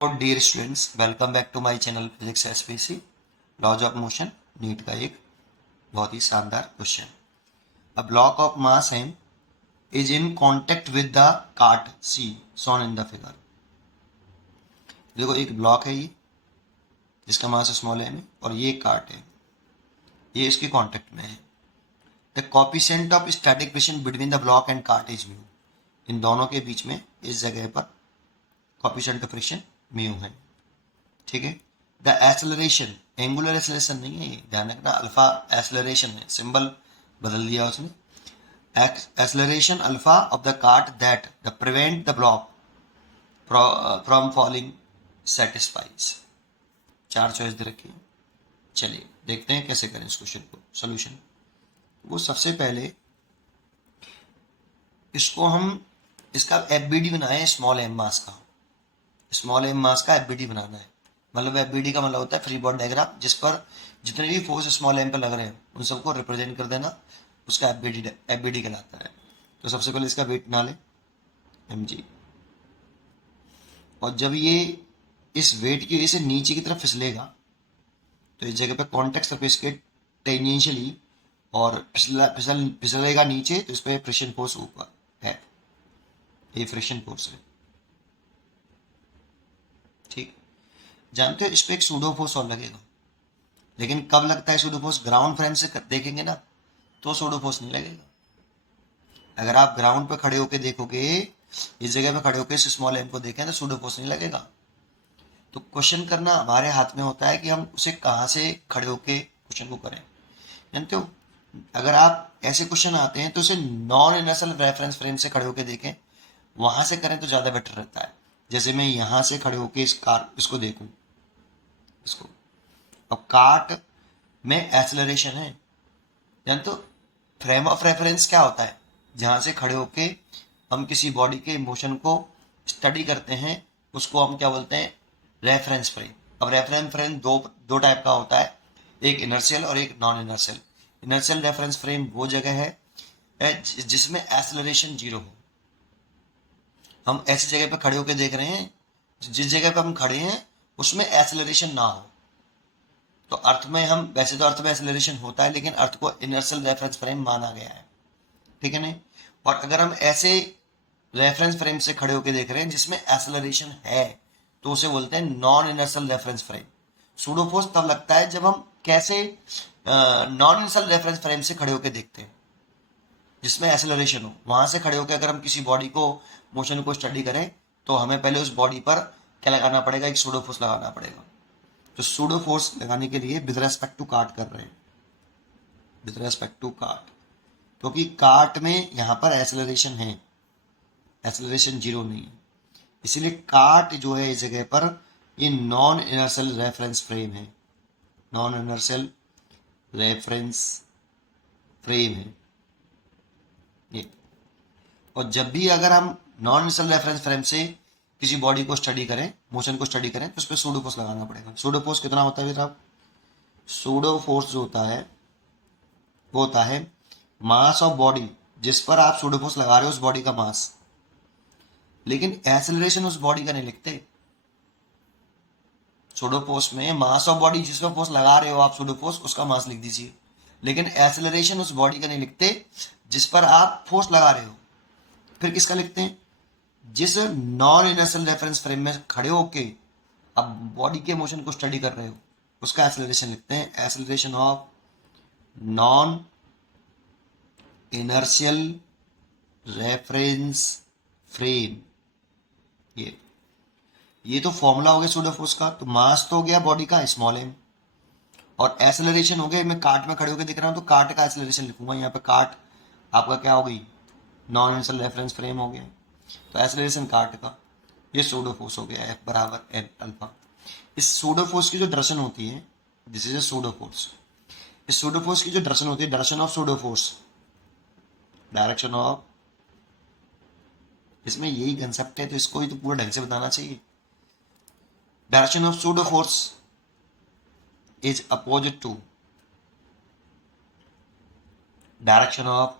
और dear students, welcome back to my channel physics SPC. Laws of motion NEET का एक बहुत ही शानदार question. A block of mass m is in contact with the cart c shown in the figure. देखो, एक block है ये जिसका मास स्मॉल m है और ये कार्ट है, ये इसके कांटेक्ट में है। The coefficient of static friction between the block and cart is mu. इन दोनों के बीच में इस जगह पर कोफिशिएंट ऑफ फ्रिक्शन म्यू है। ठीक है। द एसलरेशन, एंगुलर एसलरेशन नहीं है ये, ध्यान रखना, अल्फा एसलरेशन है, सिंबल बदल दिया उसने। Acceleration alpha of the cart that the prevent the block from falling satisfies. चार चॉइस दे रखी है। चलिए देखते हैं कैसे करें इस क्वेश्चन को सोल्यूशन। वो सबसे पहले इसको हम इसका एफबीडी बनाए, स्मॉल एम मास का। स्मॉल एम मास का एफबीडी बनाना है। मतलब एफबीडी का मतलब होता है फ्री बॉडी डायग्राम, जिस पर जितने भी फोर्स स्मॉल एम पर लग रहे हैं उन सबको रिप्रेजेंट कर देना, उसका एफबीडी कहलाता है। तो सबसे पहले इसका वेट ना ले mg, और जब ये इस वेट की वजह से नीचे की तरफ फिसलेगा तो इस जगह पे कॉन्टेक्ट सरफेस के टेंजेंशियली और फिसलेगा नीचे, तो इस पर फ्रिक्शन फोर्स ऊपर है, ये फ्रिक्शन फोर्स है। ठीक, जानते हो इस पर एक सूडो फोर्स और लगेगा, लेकिन कब लगता है सूडो फोर्स? ग्राउंड फ्रेम से देखेंगे ना तो सूडो फोर्स नहीं लगेगा। अगर आप ग्राउंड पे खड़े होके देखोगे, इस जगह पे खड़े होके इस स्मॉल एम को देखें तो सूडो फोर्स नहीं लगेगा। तो क्वेश्चन करना हमारे हाथ में होता है कि हम उसे कहाँ से खड़े होके क्वेश्चन को करें। जानते हो, अगर आप ऐसे क्वेश्चन आते हैं तो उसे नॉन इनर्शियल रेफरेंस फ्रेम से खड़े होके देखें, वहां से करें तो ज़्यादा बेटर रहता है। जैसे मैं यहाँ से खड़े होके इसको देखूं, इसको, अब कार्ट में एक्सेलरेशन है। जानते हो फ्रेम ऑफ रेफरेंस क्या होता है? जहां से खड़े होके हम किसी बॉडी के मोशन को स्टडी करते हैं उसको हम क्या बोलते हैं? Reference frame. अब रेफरेंस फ्रेम दो दो टाइप का होता है, एक इनर्शियल और एक non inertial. Inertial reference frame वो जगह है जिसमें एक्सेलरेशन जीरो हो। हम ऐसी जगह पर खड़े होकर देख रहे हैं जिस जगह पर हम खड़े हैं उसमें एक्सेलरेशन ना हो। तो अर्थ में हम, वैसे तो अर्थ में एक्सेलरेशन होता है, लेकिन अर्थ को इनर्शियल रेफरेंस फ्रेम माना गया है। ठीक है नहीं? और अगर हम ऐसे रेफरेंस फ्रेम से खड़े होकर देख रहे हैं जिसमें एक्सेलरेशन है तो उसे बोलते हैं non inertial reference frame. Pseudo force तब लगता है जब हम कैसे नॉन इनर्शियल रेफरेंस फ्रेम से खड़े होकर देखते हैं जिसमें एक्सेलरेशन हो। वहां से खड़े होकर अगर हम किसी बॉडी को, मोशन को स्टडी करें तो हमें पहले उस बॉडी पर क्या लगाना पड़ेगा? एक सूडो फोर्स लगाना पड़ेगा। तो सूडो फोर्स लगाने के लिए विद रेस्पेक्ट टू कार्ट कर रहे हैं, विद रेस्पेक्ट टू कार्ट, क्योंकि कार्ट में यहां पर एक्सेलरेशन है, एक्सेलरेशन जीरो नहीं है, इसीलिए कार्ट जो है इस जगह पर ये नॉन इनर्शियल रेफरेंस फ्रेम है, नॉन इनर्शियल रेफरेंस फ्रेम है ये। और जब भी अगर हम नॉन इनर्शियल रेफरेंस फ्रेम से किसी बॉडी को स्टडी करें, मोशन को स्टडी करें, तो उस पर सूडो फोर्स लगाना पड़ेगा। सूडो फोर्स कितना होता है साहब? सूडो फोर्स जो होता है वो होता है मास ऑफ बॉडी जिस पर आप सूडो फोर्स लगा रहे हो, उस बॉडी का मास। लेकिन एक्सेलरेशन उस बॉडी का नहीं लिखते। सूडो फोर्स में मास ऑफ बॉडी जिस पर फोर्स लगा रहे हो आप सूडो फोर्स, उसका मास लिख दीजिए। लेकिन एक्सेलरेशन उस बॉडी का नहीं लिखते जिस पर आप फोर्स लगा रहे हो। फिर किसका लिखते हैं? जिस नॉन इनर्शियल रेफरेंस फ्रेम में खड़े होके अब बॉडी के मोशन को स्टडी कर रहे हो उसका एक्सेलरेशन लिखते हैं, acceleration of non inertial reference frame. ये तो फॉर्मूला हो गया सूडो फोर्स का। तो मास तो हो गया बॉडी का स्मॉल एम, और एक्सेलरेशन हो गया, मैं कार्ट में खड़े होकर दिख रहा हूं तो कार्ट का एक्सेलरेशन लिखूंगा। यहाँ पे कार्ट आपका क्या हो गई? नॉन इनर्शियल रेफरेंस फ्रेम हो गया, तो एक्सेलरेशन कार्ट का, ये सूडो फोर्स हो गया एफ बराबर एम अल्फा। इस सूडो फोर्स की जो डायरेक्शन होती है, this is a pseudo force. इस सूडो फोर्स की जो डायरेक्शन होती है, direction of pseudo force, direction of, इसमें यही कंसेप्ट है तो इसको ही तो पूरा ढंग से बताना चाहिए। Direction of pseudo force is opposite to direction of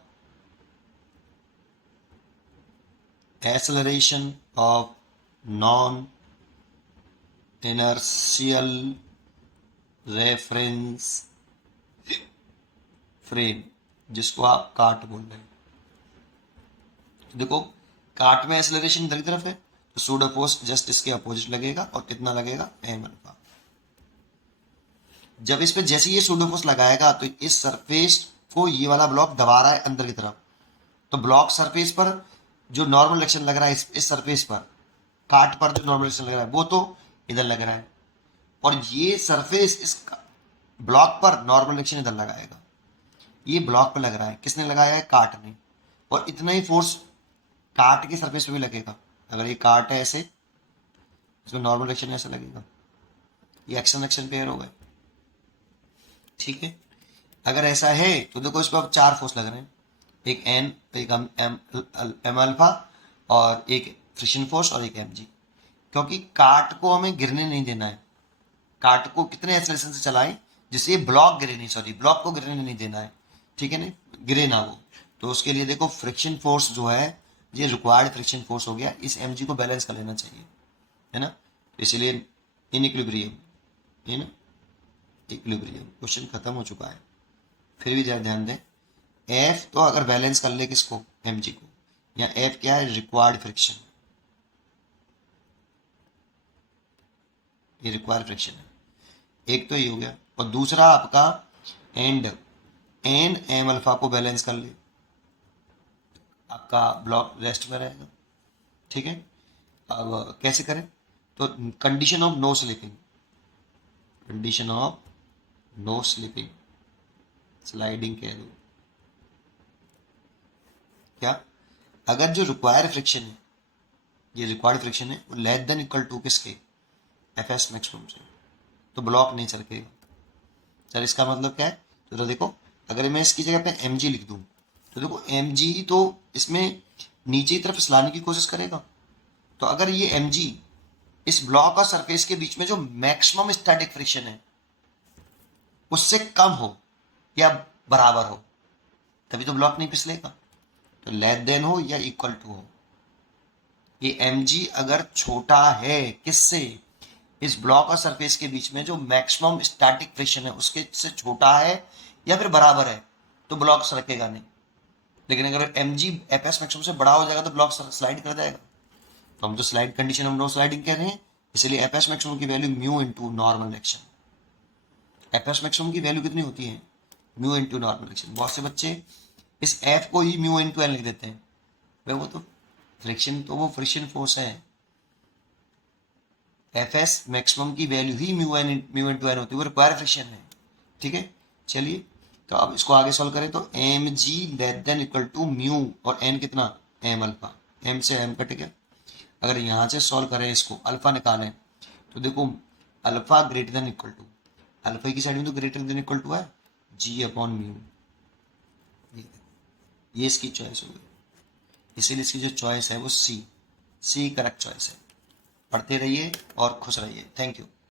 acceleration of non inertial reference frame, जिसको आप काट बोल रहे हैं। देखो काट में एक्सेलरेशन इधर की तरफ है, तो सूडो फोर्स जस्ट इसके अपोजिट लगेगा और कितना लगेगा एम अल्फा। जब इस पे जैसे ये सूडो फोर्स लगाएगा तो इस सरफेस को ये वाला ब्लॉक दबा रहा है अंदर की तरफ, तो ब्लॉक सरफेस पर जो नॉर्मल एक्शन लग रहा है इस सरफेस पर, काट पर जो नॉर्मल एक्शन लग रहा है वो तो इधर लग रहा है, और ये सरफेस इस ब्लॉक पर नॉर्मल एक्शन इधर लगाएगा। ये ब्लॉक पे लग रहा है, किसने लगाया है? काट ने, और इतना ही फोर्स काट के सरफेस पे भी लगेगा। अगर ये काट है ऐसे, इसमें नॉर्मल एक्शन ऐसा लगेगा, ये एक्शन एक्शन पेयर हो गए, ठीक है। अगर ऐसा है तो देखो इस पर अब 4 फोर्स लग रहे हैं, एक एन, एक एम अल्फा, और एक फ्रिक्शन फोर्स, और एक एम जी, क्योंकि काट को हमें गिरने नहीं देना है। काट को कितने एक्सेलरेशन से चलाएं जिससे ये ब्लॉक गिरे नहीं, सॉरी ब्लॉक को गिरने नहीं देना है, ठीक है ना, गिरे ना वो। तो उसके लिए देखो फ्रिक्शन फोर्स जो है ये रिक्वायर्ड फ्रिक्शन फोर्स हो गया, इस एम को बैलेंस कर लेना चाहिए, है ना। इसलिए इन इक्विलिब्रियम, इक्विलिब्रियम क्वेश्चन खत्म हो चुका है। फिर भी जरा ध्यान दें, एफ तो अगर बैलेंस कर ले किसको? एम को, या एफ क्या है? रिक्वायर्ड फ्रिक्शन, ये रिक्वायर्ड फ्रिक्शन है। एक तो ये हो गया, और दूसरा आपका एंड एन एम अल्फा को बैलेंस कर ले, आपका ब्लॉक रेस्ट में रहेगा, ठीक है। अब कैसे करें? तो condition of no slipping, condition of no slipping, sliding कह दो क्या, अगर जो रिक्वायर्ड फ्रिक्शन है, ये रिक्वायर्ड फ्रिक्शन है, वो लेस देन इक्वल टू किसके? एफ एस मैक्सिमम से, तो ब्लॉक नहीं सरकेगा। सर इसका मतलब क्या है? तो देखो अगर मैं इसकी जगह पे एम जी लिख दूं, तो देखो एम जी तो इसमें नीचे की तरफ फिसलाने की कोशिश करेगा, तो अगर ये एम जी इस ब्लॉक और सरफेस के बीच में जो मैक्सिमम स्टैटिक फ्रिक्शन है उससे कम हो या बराबर हो, तभी तो ब्लॉक नहीं फिसलेगा। तो लेस देन हो या इक्वल टू हो, ये एम जी अगर छोटा है किससे? इस ब्लॉक और सरफेस के बीच में जो मैक्सिमम स्टैटिक फ्रिक्शन है उसके से छोटा है या फिर बराबर है, तो ब्लॉक सरकेगा नहीं। लेकिन अगर M G F S maximum से बड़ा हो जाएगा तो ब्लॉक स्लाइड कर जाएगा। तो हम तो slide condition of no sliding कह रहे हैं, इसलिए एफ एस मैक्सिमम की value mu into normal action. F S maximum की वैल्यू कितनी होती है? Mu into normal action. बहुत से बच्चे इस एफ को ही म्यू इंटू एन लिख देते हैं, भाई वो तो फ्रिक्शन, तो वो फ्रिक्शन फोर्स है। एफ एस मैक्सिमम की वैल्यू ही म्यू इंटू एन होती है, वो रिक्वायर फ्रिक्शन है, ठीक है। चलिए तो अब इसको आगे सॉल्व करें, तो M G less than equal to mu, और एन कितना? एम अल्फा, एम से एम कट गया। अगर यहाँ से सॉल्व करें इसको, अल्फा निकालें, तो देखो alpha greater than equal to, alpha की साइड में तो ग्रेटर देन इक्वल टू है जी अपॉन म्यू, ये इसकी चॉइस हो गई। इसीलिए इसकी जो चॉइस है वो सी करेक्ट चॉइस है। पढ़ते रहिए और खुश रहिए। Thank you.